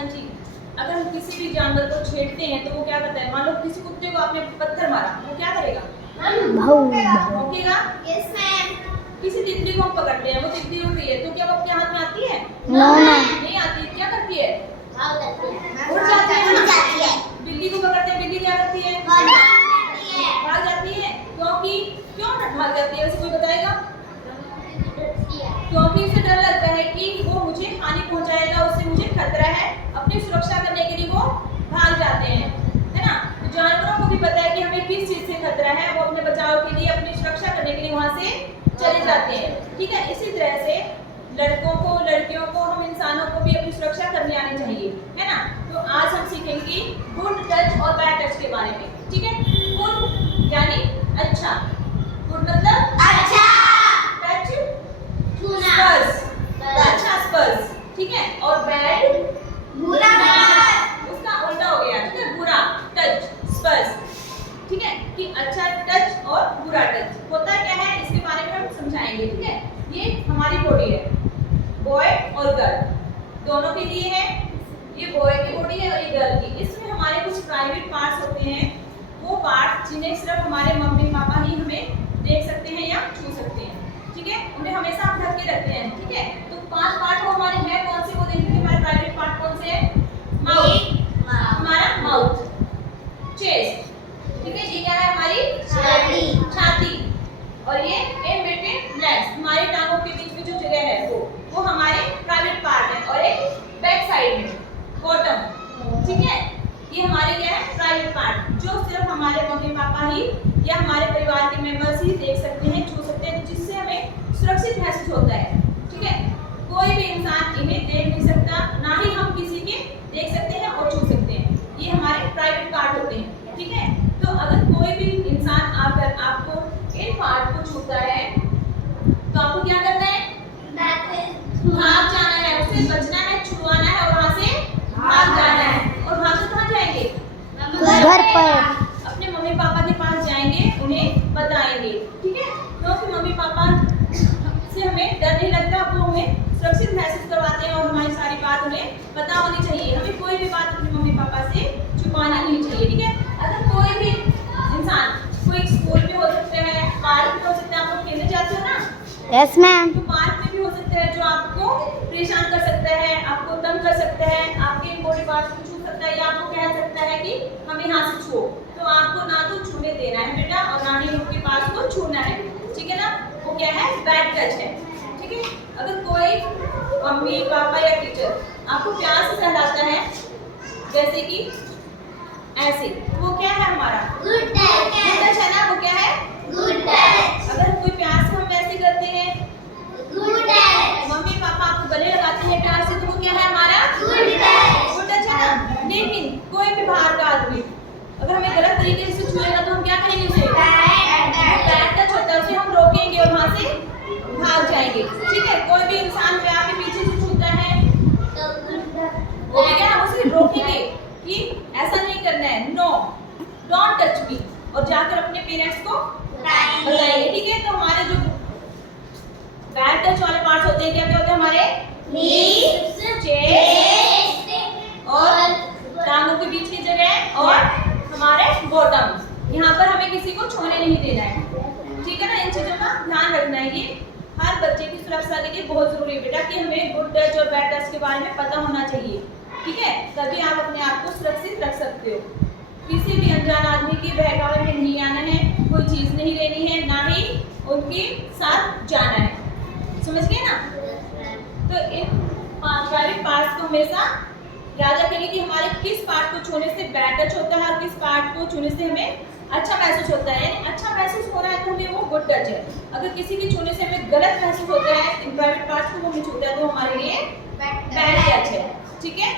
हाँ जी। अगर हम किसी भी जानवर को छेड़ते हैं तो वो क्या करता है? मान लो किसी कुत्ते को आपने पत्थर मारा, वो क्या करेगा? भौंकेगा। Yes ma'am. किसी तितली को हम पकड़ते हैं, वो तितली उड़ रही है तो क्या वो अपने हाथ में आती है? No ma'am. नहीं आती। क्या करती है? उड़ जाती है। बिल्ली को पकड़ते हैं, बिल्ली क्या करती है? भाग जाती है। क्योंकि क्यों भाग जाती है? वैसे कोई बताएगा? क्योंकि उसे डर लगता है कि वो मुझे हानि पहुंचाएगा, उससे मुझे खतरा है। अपनी सुरक्षा करने के लिए वो भाग जाते हैं, है ना? तो जानवरों को भी पता है कि हमें किस चीज से खतरा है, वो अपने बचाव के लिए, अपनी सुरक्षा करने के लिए वहां से चले जाते हैं। ठीक है, इसी तरह से लड़कों को, लड़कियों को, हम इंसानों को भी अपनी सुरक्षा करनी आनी चाहिए, है ना? तो आज हम सीखेंगे गुड टच और बैड टच के बारे में। ठीक है, गुड यानी अच्छा, गुड मतलब अच्छा। टच छूना। स्पर्श, अच्छा स्पर्श, ठीक है। और बैड बुरा। उसका उल्टा हो गया, ठीक है, बुरा टच स्पर्श, ठीक है, कि अच्छा टच और बुरा टच होता क्या है, इसके बारे में हम समझाएंगे। ठीक है, ये हमारी बॉडी है, बॉय और गर्ल दोनों के लिए है। ये बॉय की बॉडी है और ये गर्ल की। इसमें हमारे कुछ प्राइवेट पार्ट्स होते हैं, वो पार्ट्स जिन्हें सिर्फ हमारे मम्मी पापा ही हमें देख सकते हैं या छू सकते हैं। ठीक है, उन्हें हमेशा हम ढक के रखते हैं। ठीक है, तो 5 पार्ट वो हमारे हैं, कौन से वो देखेंगे। हमारे प्राइवेट पार्ट कौन से हैं? माउथ, हमारा माउथ, चेस्ट, ठीक है, ये क्या है हमारी छाती, और ये इन बिटवीन लेग्स, हमारी टांगों के बीच में जो जगह है वो हमारे प्राइवेट पार्ट है। और एक बैक साइड में बॉटम, ठीक है, ये हमारे क्या है प्राइवेट पार्ट, जो सिर्फ हमारे मम्मी पापा ही या हमारे परिवार के मेंबर्स ही देख सकते हैं, छू सकते हैं, जिससे हमें सुरक्षित महसूस होता है। ठीक है, कोई भी इंसान इन्हें देख नहीं सकता, ना ही हम किसी के देख सकते हैं और छू सकते हैं। ये हमारे प्राइवेट पार्ट होते हैं। ठीक है, तो अगर कोई भी इंसान आकर आपको इन पार्ट को छूता है तो आपको क्या करना है? भाग जाना है, उसे बचना है, छुआना है और वहां से भाग जाना है। और भाग के कहाँ जाएंगे? घर पर। अपने मम्मी पापा के पास जाएंगे, उन्हें बताएंगे। ठीक है, क्योंकि मम्मी पापा से हमें डर नहीं लगता, वो हमें सुरक्षित महसूस करवाते हैं और हमारी सारी बात उन्हें पता होनी चाहिए। हमें कोई भी बात अपने मम्मी पापा से छुपानी नहीं चाहिए। ठीक है, अगर कोई भी इंसान, कोई स्कूल में हो सकता है, पार्क में हो सकता है, आप लोग खेलने जाते हो ना, यस मैम। तो पार्क में भी हो सकता है, जो आपको परेशान कर सकता है, आपको तंग कर सकता है, आपके बॉडी पार्ट्स को छू सकता है, या आपको कह सकता है कि हम यहाँ से छुओ, तो आपको ना तो छूने देना है बेटा, और ना ही उनके पास को छूना है। ठीक है ना, वो क्या है? बैड टच है। ठीक है, अगर कोई मम्मी पापा या टीचर आपको प्यार से सहलाता है, जैसे कि ऐसे, वो क्या है हमारा गुड टच है ना, वो क्या है? अगर कोई प्यार से हम वैसे करते हैं, मम्मी पापा आपको गले लगाते हैं प्यार से, तो वो क्या है हमारा गुड टच है ना। लेकिन कोई भी बाहर का आदमी अगर हमें गलत तरीके से छुएगा तो हम क्या करेंगे? उसे बैड टच होता है, उसे हम रोकेंगे और वहां से भाग जाएंगे। ठीक है, कोई भी इंसान जो आपके पीछे से छूता है, वो भी क्या, हम उसे रोकेंगे कि ऐसा नहीं करना है, नो डोंट टच मी, और जाकर अपने पेरेंट्स को बताएंगे। ठीक है, तो हमारे जो बैड टच वाले पार्ट्स होते हैं, क्या क्या होते हैं हमारे? चेस्ट और टांगों के बीच की जगह, और हमारे बॉटम, यहाँ पर हमें किसी को छूने नहीं देना है। ठीक है ना, इन चीजों का ध्यान रखना है। ये हर बच्चे की सुरक्षा के लिए बहुत जरूरी है बेटा, कि हमें गुड टच और बैड टच के बारे में पता होना चाहिए। ठीक है, तभी आप अपने आप को सुरक्षित रख सकते हो। किसी भी अनजान आदमी के बहकावे में नहीं आना है, कोई चीज नहीं लेनी है, ना ही उनके साथ जाना है। समझ गए ना? तो इन 5 प्राइवेट पार्ट्स को हमेशा याद रखेंगे कि हमारे किस पार्ट को छूने से बैड टच होता है और किस पार्ट को छूने से हमें अच्छा महसूस होता है। यानी अच्छा महसूस हो रहा है तो हमें वो गुड टच है, अगर किसी के छूने से हमें गलत महसूस होता है, इन प्राइवेट पार्ट्स को वो हमें छूता है, तो हमारे लिए बैड टच है। ठीक है।